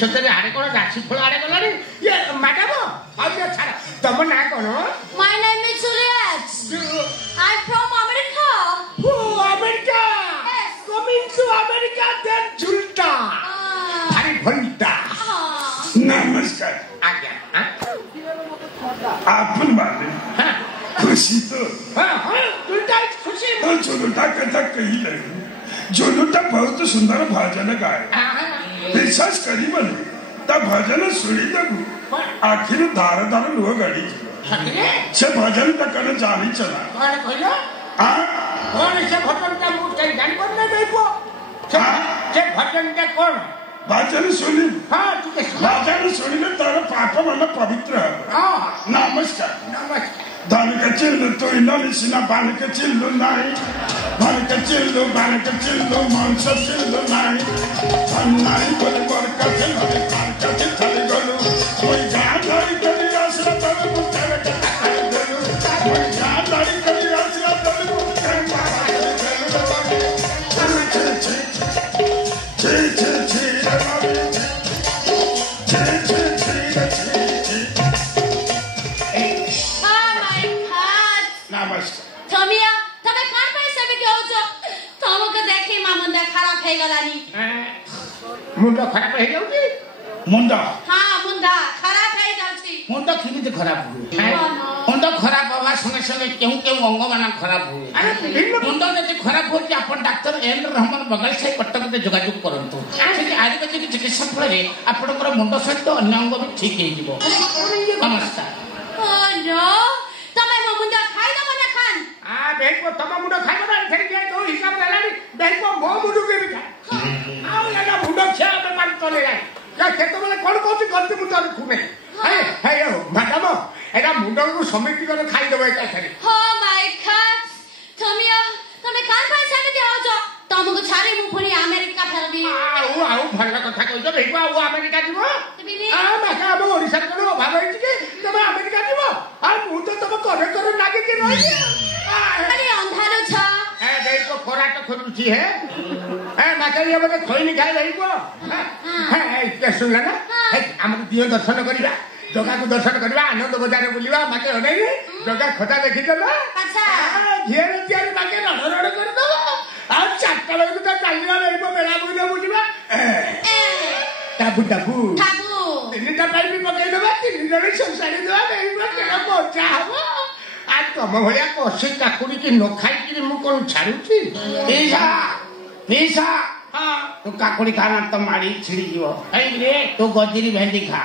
ସତରେ ଆଡ଼େ କ'ଣ ରାଶି ଫଳ ଆଡ଼େ ଗଲାଣି ଇଏ ମ୍ୟାଡାମ ଆଉ ଟିକେ ଛାଡ଼ ତମ ନାଁ କ'ଣ? My name is Juliet. I'm from America. Oh, America. Yes. Coming to America then Julta. Hari Bhanta. नमस्कार. आज्ञा. आपण बाले खुशी तो जुल्टा खुशी जोलुटा कथा कही लगी जोलुटा बहुत सुंदर भजन गाए विश्वास करी बने ता भजन सुनी दबु आखिर धार धार लुह गड़ी से भजन तक जानी चला कौन कहलो कौन से भजन का मुझ कहीं जान पर नहीं देखो से भजन का कौन भजन सुनी हाँ ठीक है भजन सुनी ने तारा पाप मन पवित्र है नमस्कार नमस्कार धन का चिल्लो तो इन्होंने सिना बान का चिल्लो नहीं धन का चिल्लो बान का चिल्लो मांस चिल्लो नहीं धन नहीं बोले बोल का चिल्लो बान का चिल्लो गलो कोई जान नहीं करी आसरा तब मुझे का गलो कोई जान नहीं करी आसरा तब मुझे मुंडा खराब हो जाउची मुंडा हां मुंडा खराब हो जाउची मुंडा किमिते खराब हुए मुंडा खराब हवा संगे संगे केहू केहू अंग माना खराब हुए मुंडा जति खराब होची आपण डॉक्टर एन रहमान बगल से कटक से जोगाजोग करंतु से आयुर्वेदिक चिकित्सा फल रे आपनकर मुंडा सहित अन्य अंग भी ठीक हे जिवो नमस्कार ओ नो तमे मुंडा खाइ न मने खान आ बेको तम मुंडा खाइ न फेर के तो हिसाब देलानी बेको मो मुंडू के भी खा आओ याडा मुंडा छा पे मान तले जाय या केतो बेले कोन कोती गलती मुंडा खुमे हे हे ओ मैडम एडा मुंडा को समिति कर खाइ देबे का खाली हो माय गॉड तमे कान भाई साथे दियो जो तमको छारे मु पुनी अमेरिका फेरबी आओ भल्ला कथा कहतो बेको आओ अमेरिका जीवो आ माका अब ओडिसा को भाग होई कि तमे अमेरिका जीवो आ मु तो तम करे करे लागे कि रही अरे अंधारो छ ए बेको खोरा तो खोरुची है ए माका ये बने खोई नि खाइ रही को हे के सुनला ना हे हम दियो दर्शन करिबा जगा को दर्शन करबा आनंद बजार बुलिबा माके हनै जगा खता देखि दला अच्छा घेर त्यार माके रड रड कर दो आ चाटा बेको त कालिया लेबो बेला बुलिबा टाबु टाबु तिनटा पाइपी पकई देबा तीन जने संसारी देबा बेबा केना मजा हबो आ तम भलिया कसे काकुड़ी कि न खाइ कि मु कोन छाडुची निशा हां तू काकुड़ी खाना त माडी छिड़ी जीवो ए रे तू गजरी भेंडी खा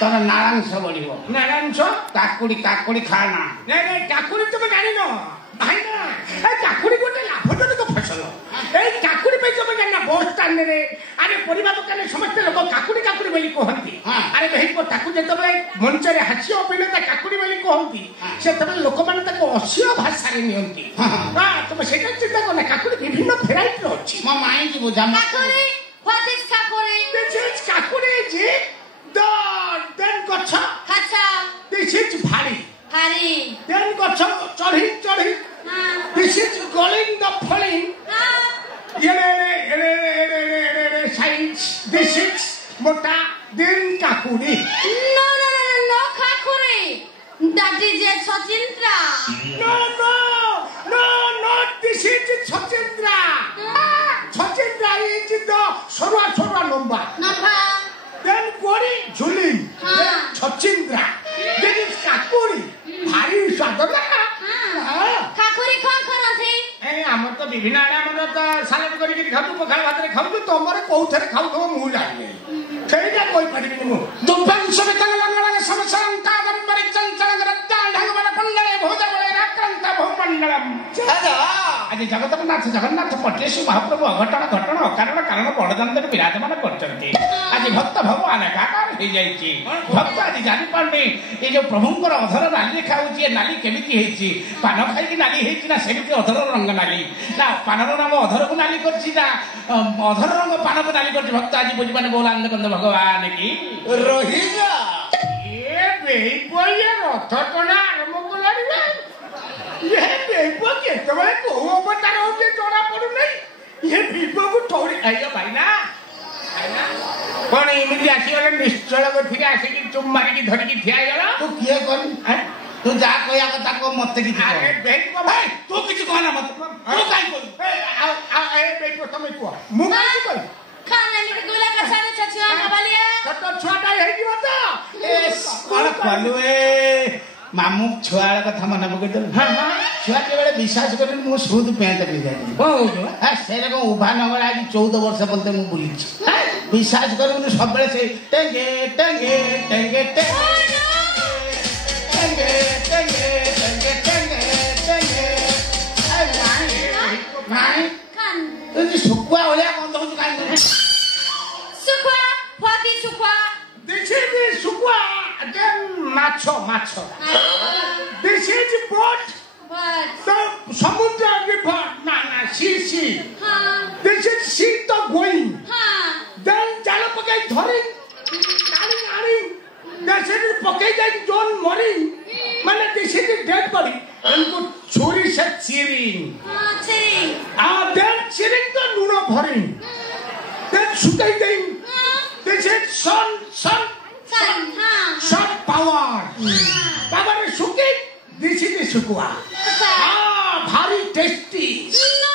तोर नारायण बढ़िबो नारायण काकुड़ी काकुड़ी खाना नहीं नहीं काकुड़ी तुम जानी न भाई ना ए काकुड़ी गोटे लाभजनक फसल ए काकुड़ी पे तुम जाना बहुत स्टैंड रे अरे परिबा दुकान समस्त लोग काकुड़ी काकुड़ी बोली कहंती अरे भाई को ताकू जते बले मंच रे हास्य अभिनेता काकुड़ी बोली कहंती से तबे लोक माने ताको असिया भाषा रे नियंती हां तुम सेटा चिंता कोना काकुड़ी विभिन्न भेराइटी अछि म माई जी बुझा काकुड़ी व्हाट इज काकुड़ी दिस इज काकुड़ी जी then gotcha kacha this is bhari then gotcha chori this is going the falling science this is mota then kakuri no kakuri that is a Sachindra no not this is Sachindra Sachindra is the sorwa lomba napa then Kori Juling, then Chachindra, then is Kakuri, Hari Sadala. Kakuri कौन करते? ए हमर तो विभिन्न आने हमर तो सालन करी के खाऊ पखाल भात रे खाऊ तो हमरे कोउथरे खाऊ तो मु लागे छैटा कोई परिबि मु दुपन सब तंग लंगला समसंग कादंबरी चंचल ग्रद्दा ढंगबल पंडले भोजबले राक्रंत भूमंडलम दादा आज जगन्नाथ पटेश महाप्रभु अघटन घटन अकारण कारण बड़दान विराजमान करछंती आज भक्त भगवान एकाकार हो जाइछि भक्त आज जानि पारने ए जो प्रभुंकर अधर नाली खाउछि नाली केमिति हेछि पान खाइ कि नाली हेछि ना सेमिति अधर रंग नाली ना पानर रंग अधर को नाली करछि ना अधर रंग पान को नाली करछि भक्त आज बुझि माने बोलांद कंद भगवान की रहिगा ए बेइपोये रथ टना आरंभ कलानी बा ये बेइपो केतबे को अवतार होते जोड़ा पडु नै ये बेइपो को तोड़ी आइयो भाई ना कोन इमिति ଏମିତି ଆସିଗଲେ ନିଶ୍ଚଳ ଗତିରେ ଆସିକି ଚୁମ୍ ମାରିକି ଧରିକି ଠିଆ ହେଇଗଲା। ତୁ କିଏ କରି ତୁ ଯାହା କହିବା କଥା କହ ମତେ କିଛି ଆରେ ଭାଇ ତୁ କିଛି କହନା ମତେ ତୁ କାହିଁ କହିବୁ ତମେ କୁହ ମୁଁ କାହିଁକି କହିବି ଛୋଟ ଛୁଆଟା ହେଇଯିବ ତ କଣ କଲୁ ମାମୁଁ ଛୁଆ କଥା ମନେ ପକେଇଦେଲୁ ଛୁଆ କେବେଳେ ବିଶ୍ୱାସ କରିନି ମୁଁ ସୁଦ ପ୍ୟାଣ୍ଟ ପିନ୍ଧାଇଥିଲି ସେଇଟା କଣ ଉଭା ନଗର ଆଜି 14 ବର୍ଷ ପର୍ଯ୍ୟନ୍ତ ମୁଁ ବୁଲିଛି ବିଶ୍ୱାସ କରିବୁନି ସବୁବେଳେ ସେଇ ଟେଙ୍ଗେ ଟେଙ୍ଗେ ଟେଙ୍ଗେ ଟେଙ୍ଗେ ଟେଙ୍ଗେ ଟେଙ୍ଗେ ଟେଙ୍ଗେ ଟେଙ୍ଗେ ନାଇଁ ତୁ ଶୁଖୁଆ ଭଳିଆ ଗନ୍ଧ ହଉଛୁ କାହିଁକି This is the sukwa, then macho. This is the boat, the samudra river, sea. This is sea to going. Then jalapakai thoring, naring. This is the pakai John Moring. Mana this is the dead body. And good chori set cheering. Then cheering the nuna bhoring. Then sukai going. This is sun power. Power is suki. This is the sukwa. Very tasty. No.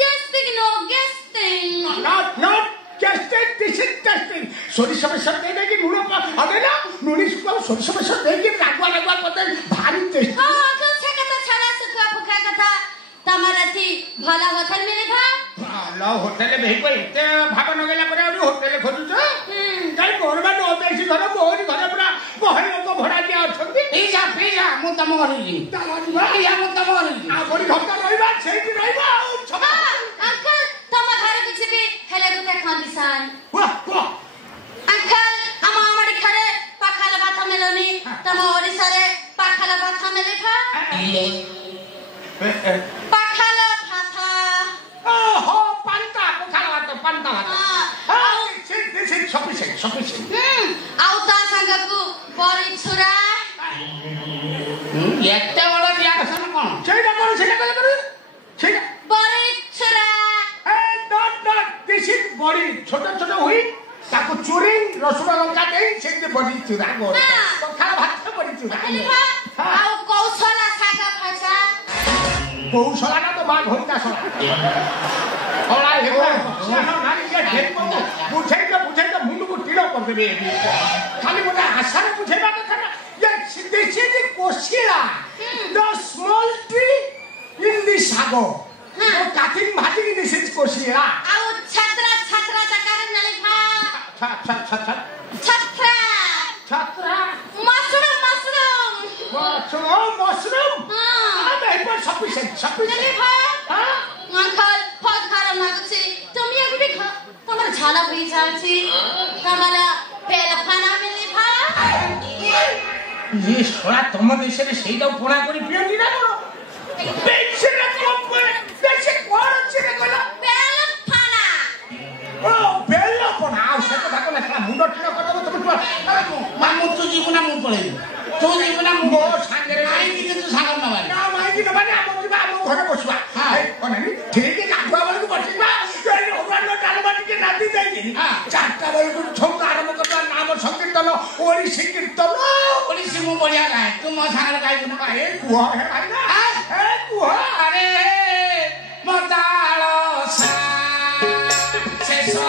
Tasting, no guesting. Not guesting. This is tasting. Sorry, देगी Nuno अबे ना नूनी sukwa sorry देगी रागवा करते very tasty. तो छका तो छाड़ा sukwa पुका कथा तमारा थी भला होटल मिले था लो होटल में कोई इतने भाग न गेला पर अभी होटल खोजु छ काई गवर्नमेंट ओबेसी घर मोहरी घर पूरा बहरी लोक भड़ा दिया अछंती पिजा मु तम घरली पिजा मु तम घरली आ बड़ी घरका रहइबा सेठी रहइबा छबा अंकल तम घर किछि भी हेले गुते खांदिसान वाह अंकल हम आमडी खरे पाखाला बाथा मेलोनी तम ओडिसा रे पाखाला बाथा मेले था पाखाला बाथा ओहो पंता this is sufficient आउता संगकु बरी छुरा एते बड़ रिएक्शन कोन सेटा करू सेटा बरी छुरा not this is बड़ी छोट हुई ताको चूरी रसुण लंका देई सेते बड़ी चूरा गोर खाला भात बड़ी चूरा आउ कौशला सागा फासा कौशला ना तो मां घोटा सला होला हेबा ना नारी के ढेर को बुझे के मुंड को टीलो कर देबे खाली मोटा आशा रे बुझेबा कथा ना ये this is the Koshila the small tree in the sago तो काटिंग भाजी की this is कोशिला आउ छात्रा तकार नली भा छात्रा मशरूम नहीं पर sufficient नली भा अंकल फट खारा मागुछि तुम ये भी खा तुम्हारा झाला भी चालछि तुम्हारा पेला खाना मिली भा ये छोरा तुम देश रे सेई दो पोड़ा करी पियंती ना करो बेचे रे बेचे कोन अछि रे कोला पेला खाना ओ बेला पोना आ से कथा कोला खा मुंड टिनो करबो तुम मामू तू जीवना मु पळेबी तू जीवना मु सांगे आई कि तू सागर न बारे ना माई कि न बारे हम जीवा हम घर बसवा हां कोननी ठीक है गागवा वाले को बसवा ए ओरान डालबाटी के नाती जाई हां चारटा वाले को छौका आरंभ करबा नाम संकीर्तन ओडिसी कीर्तन ओडिसी मु बढ़िया गाय तू मो सागर गाइबू ना ए कुह हे भाई ना ए कुह अरे मदालो सा से सो